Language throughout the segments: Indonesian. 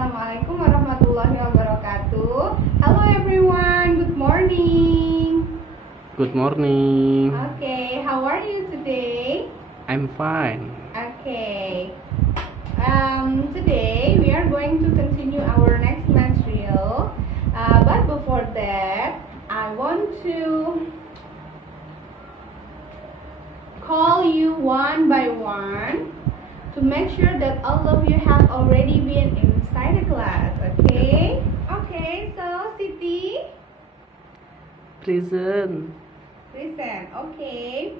Assalamualaikum warahmatullahi wabarakatuh. Hello everyone, good morning. Good morning. Okay, how are you today? I'm fine. Okay. Today we are going to continue our next material. But before that, I want to call you one by one to make sure that all of you have already been inside the class, okay? Okay, so Siti, Present. okay.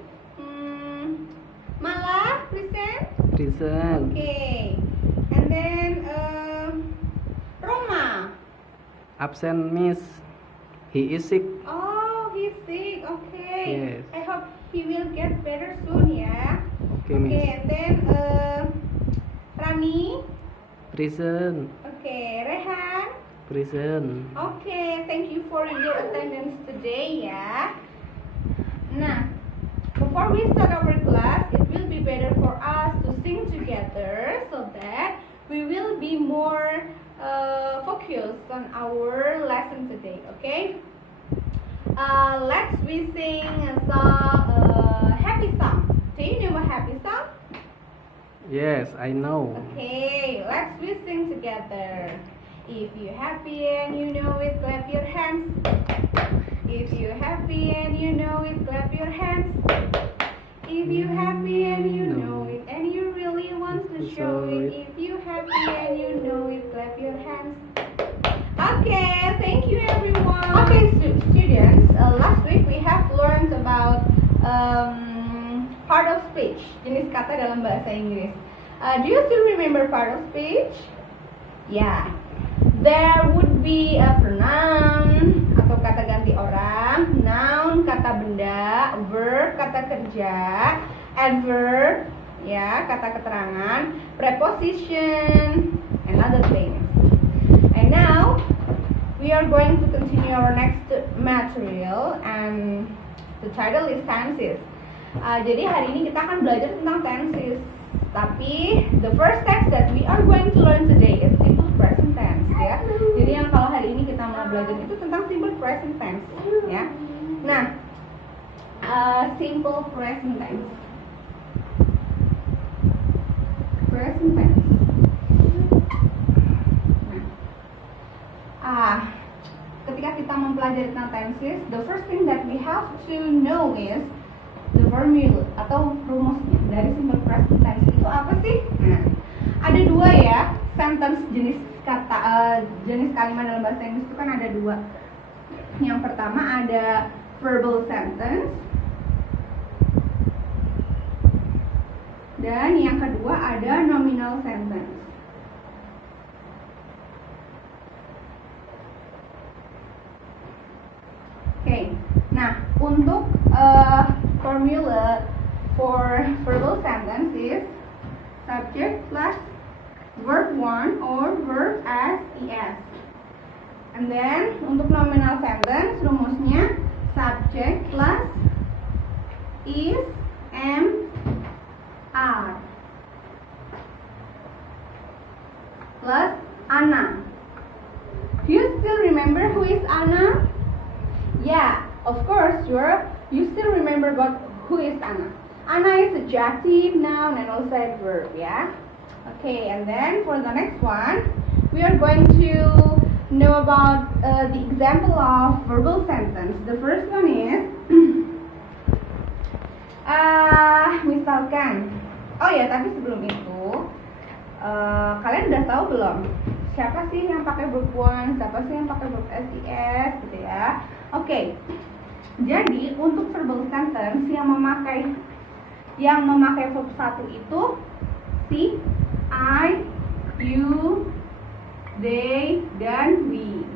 Mala, present. Present. Okay. And then Roma. Absent, Miss. He is sick. Oh, he's sick. Okay. Yes. I hope he will get better soon, yeah. Okay, Miss. Okay, and then Rani. Present. Okay, Rehan. Present. Okay, thank you for your attendance today, ya. Nah, before we start our class, it will be better for us to sing together so that we will be more focused on our lesson today, okay? Let's we sing a song, happy song. Do you know a happy song? Yes, I know. Okay, let's we sing together. If you happy and you know it, clap your hands. If you happy and you know it, clap your hands. If you happy and you know it, and you really want to show it. If you happy and you know it, clap your hands. Okay, thank you everyone. Okay, students, last week we have learned about part of speech, jenis kata dalam bahasa Inggris. Do you still remember part of speech? Yeah. There would be a pronoun atau kata ganti orang, noun kata benda, verb kata kerja, adverb ya kata keterangan, preposition, and other things. And now we are going to continue our next material, and the title is tenses. Jadi hari ini kita akan belajar tentang tenses. Tapi the first text that we are going to learn today is simple present tense, ya. Jadi yang kalau hari ini kita mau belajar itu tentang simple present tense, ya. Nah, simple present tense. Present tense. Nah, ketika kita mempelajari tentang tenses, the first thing that we have to know is the formula atau rumusnya dari simple present tense itu apa sih? Nah, ada dua ya sentence jenis kata jenis kalimat dalam bahasa Inggris itu kan ada dua. Yang pertama ada verbal sentence dan yang kedua ada nominal sentence. Oke, nah untuk formula for verbal sentence is subject plus verb 1 or verb as es. And then untuk nominal sentence rumusnya subject plus is, am, are plus Anna. Do you still remember who is Anna? Yeah, of course, you still remember who is Anna. Anna is adjective, noun, and also adverb, yeah? Okay, and then for the next one, we are going to know about the example of verbal sentence. The first one is, misalkan, oh ya, tapi sebelum itu, kalian udah tahu belum? Siapa sih yang pakai verb one, siapa sih yang pakai verb SES, gitu ya? Oke, jadi untuk verbal sentence yang memakai verb satu itu si, I, you, they, dan we.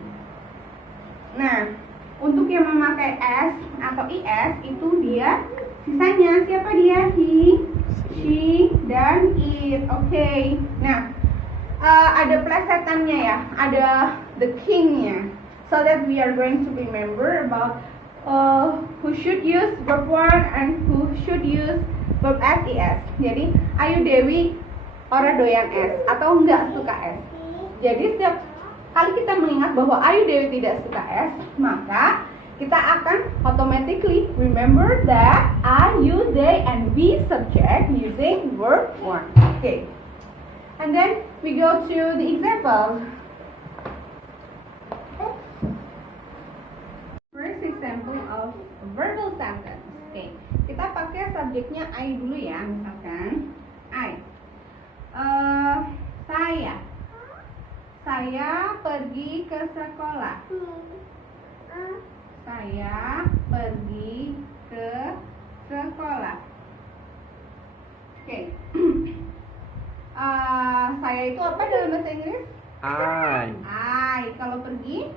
Nah, untuk yang memakai s atau is itu dia sisanya siapa dia? He, she, dan it. Oke. Nah, ada plesetannya ya, ada the king-nya. So that we are going to remember about who should use verb 1 and who should use verb SES. Jadi, Ayu Dewi ora doyan es atau enggak suka es. Jadi setiap kali kita mengingat bahwa Ayu Dewi tidak suka S, maka kita akan automatically remember that I, you, they, and we subject using verb one. Okay. And then we go to the example. First example of verbal sentence. Okay. Kita pakai subjeknya I dulu ya, misalkan I. Saya pergi ke sekolah. Saya pergi ke sekolah. Oke. Saya itu apa dalam bahasa Inggris? I. Kalau pergi?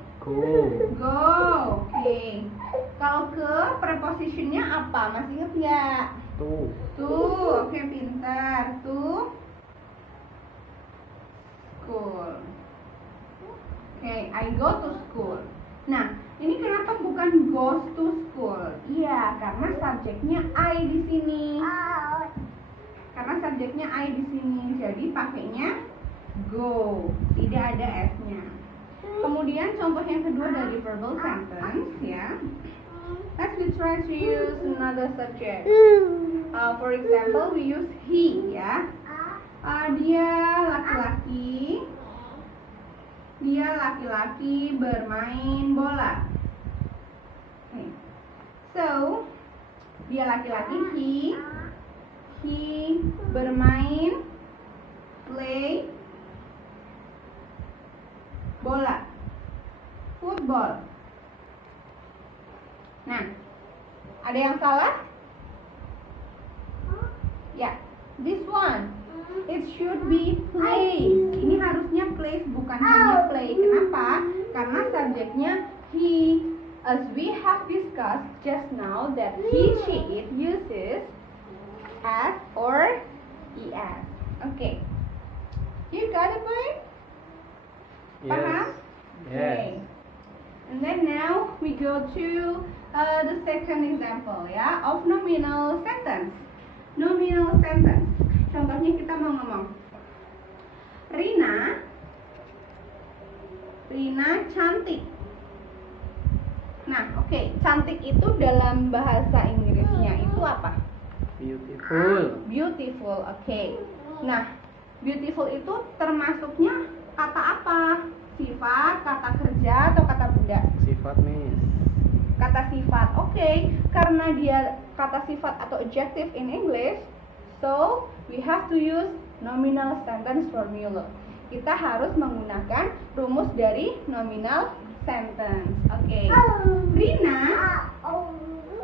Go. Oke. Kalau ke prepositionnya apa? Masih ingat nggak? To. Oke, pintar. To school. Oke, I go to school. Nah, ini kenapa bukan goes to school? Iya, karena subjeknya I di sini. Karena subjeknya I di sini, jadi pakainya go, tidak ada S-nya. Kemudian contoh yang kedua dari verbal sentence ya. Let's we try to use another subject. For example, we use he ya. Dia laki-laki. Dia laki-laki bermain bola. Okay. So, dia laki-laki he bermain play bola, football. Nah, ada yang salah? Ya, this one. It should be place. Ini harusnya place, bukan hanya play. Kenapa? Karena subjeknya he. As we have discussed just now that he, she, it uses S or ES. Okay. You got it, boy? Paham? Yes. Okay. And then now we go to the second example ya, of nominal sentence. Nominal sentence. Contohnya kita mau ngomong Rina cantik. Nah, oke. Cantik itu dalam bahasa Inggrisnya itu apa? Beautiful, oke. Nah, beautiful itu termasuknya kata apa? Sifat, kata kerja, atau kata benda? Sifat, Miss. Kata sifat, oke. Karena dia kata sifat atau adjective in English, so we have to use nominal sentence formula. Kita harus menggunakan rumus dari nominal sentence. Oke. Rina,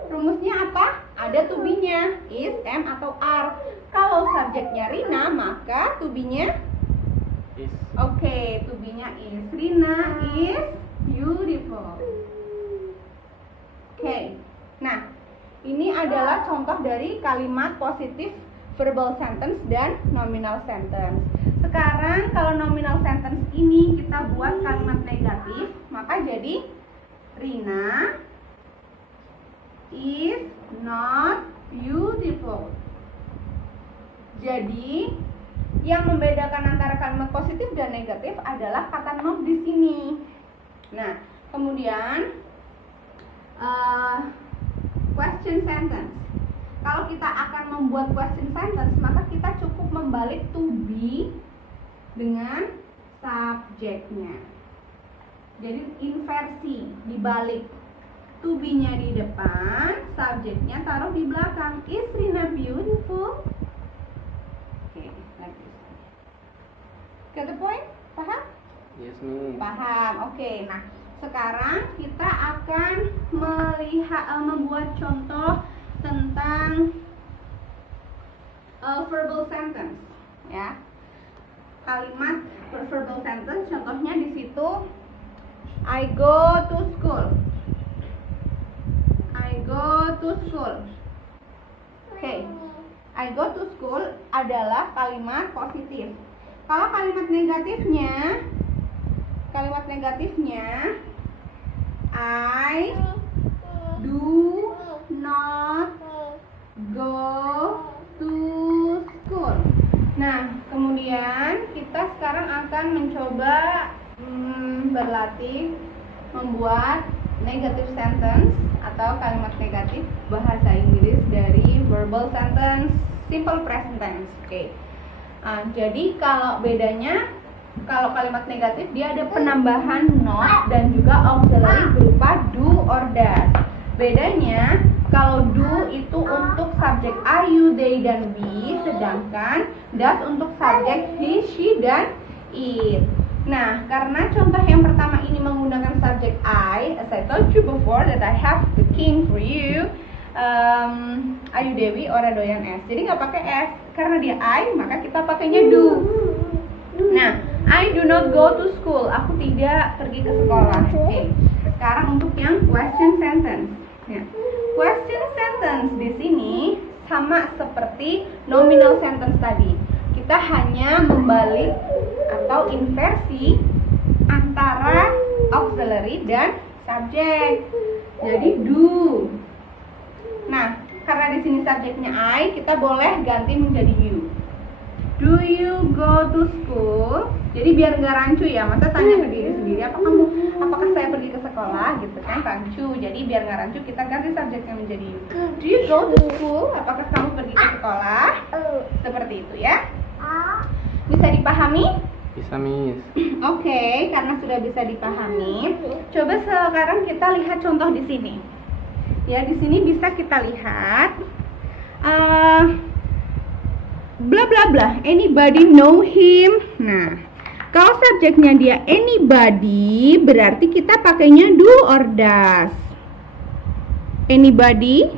rumusnya apa? Ada to be-nya, is, am, atau are. Kalau subjeknya Rina, maka to be-nya Is. Oke, to be-nya is. Rina is beautiful. Oke. Nah, ini adalah contoh dari kalimat positif verbal sentence dan nominal sentence. Sekarang kalau nominal sentence ini kita buat kalimat negatif, maka jadi Rina is not beautiful. Jadi yang membedakan antara kalimat positif dan negatif adalah kata not di sini. Nah, kemudian question sentence. Kalau kita akan membuat question sentence, maka kita cukup membalik to be dengan subjeknya. Jadi inversi, dibalik. To be-nya di depan, subjeknya taruh di belakang. Is Rina beautiful? Oke, like this. Get the point? Paham? Yes, Miss. Paham. Oke. Nah, sekarang kita akan membuat contoh tentang verbal sentence, ya. Kalimat verbal sentence, contohnya di situ I go to school. I go to school. Oke. I go to school adalah kalimat positif. Kalau kalimat negatifnya I do not go to school. Nah, kemudian kita sekarang akan mencoba berlatih membuat negative sentence atau kalimat negatif bahasa Inggris dari verbal sentence, simple present tense. Oke. Jadi kalau bedanya, kalau kalimat negatif dia ada penambahan not dan juga auxiliary berupa do or does. Bedanya kalau do itu untuk subjek I, you, they, dan we, sedangkan does untuk subjek he, she, dan it. Nah, karena contoh yang pertama ini menggunakan subjek I, as I told you before that I have the king for you, Ayu Dewi ora doyan S. Jadi nggak pakai S, karena dia I, maka kita pakainya do. Nah, I do not go to school. Aku tidak pergi ke sekolah. Oke. Sekarang untuk yang question sentence. Ya. Question sentence di sini sama seperti nominal sentence tadi. Kita hanya membalik atau inversi antara auxiliary dan subjek. Jadi do. Nah, karena di sini subjeknya I, kita boleh ganti menjadi you. Do you go to school? Jadi biar nggak rancu ya, masa tanya ke diri sendiri, apakah saya pergi ke sekolah gitu kan, rancu. Jadi biar nggak rancu kita ganti subjeknya menjadi you. Do you go to school? Apakah kamu pergi ke sekolah? Seperti itu ya. Bisa dipahami? Bisa, Miss. Oke, karena sudah bisa dipahami, coba sekarang kita lihat contoh di sini. Ya, di sini bisa kita lihat bla bla bla, anybody know him. Nah, kalau subjeknya dia anybody, berarti kita pakainya do or does. Anybody?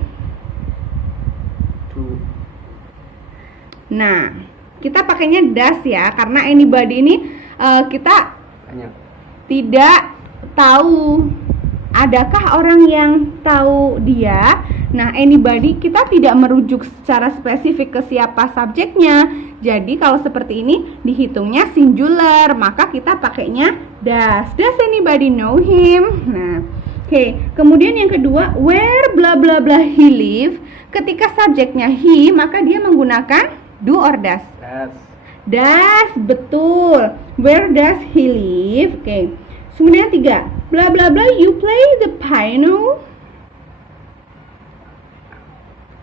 Do. Nah, kita pakainya does ya, karena anybody ini kita Banyak. tidak tahu adakah orang yang tahu dia. Nah, anybody kita tidak merujuk secara spesifik ke siapa subjeknya. Jadi kalau seperti ini dihitungnya singular, maka kita pakainya does. Does anybody know him? Nah, oke. Kemudian yang kedua, where bla bla bla he live. Ketika subjeknya he, maka dia menggunakan do or does. Does, betul. Where does he live? Oke. Kemudian tiga, bla bla bla you play the piano.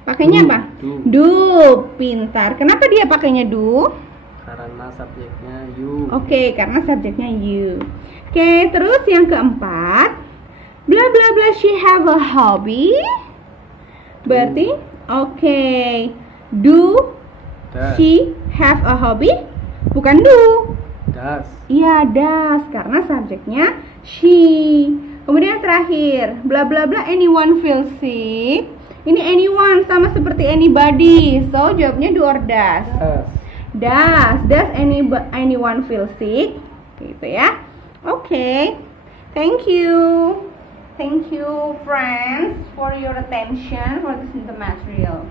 Pakainya apa? Do, pintar. Kenapa dia pakainya do? Karena subjeknya you. Oke, karena subjeknya you. Oke, terus yang keempat, bla bla bla she have a hobby. Berarti, oke, do Does. she have a hobby? Bukan do. Does. Iya, does, karena subjeknya she. Kemudian terakhir, bla bla bla anyone feel sick. Ini anyone sama seperti anybody. So jawabnya do or does. Does. Does anyone feel sick? Gitu ya. Oke. Thank you. Thank you friends for your attention for this material.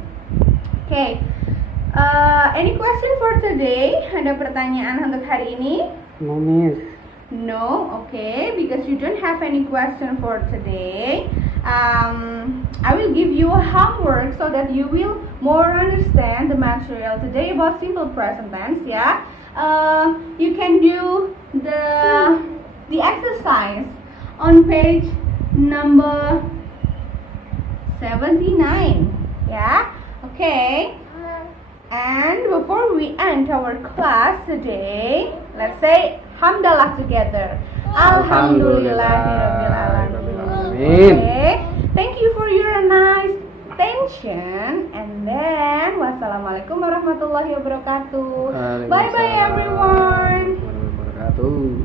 Okay. Any question for today? Ada pertanyaan untuk hari ini? No, Miss. No, okay, because you don't have any question for today. I will give you a homework so that you will more understand the material today about simple present tense. Yeah, you can do the exercise on page number 79. Yeah, okay. And before we end our class today, let's say hamdalah together. Alhamdulillahirobbilalamin. Okay. Thank you for your nice attention. And then wassalamualaikum warahmatullahi wabarakatuh. Bye bye everyone. Warahmatullahi wabarakatuh.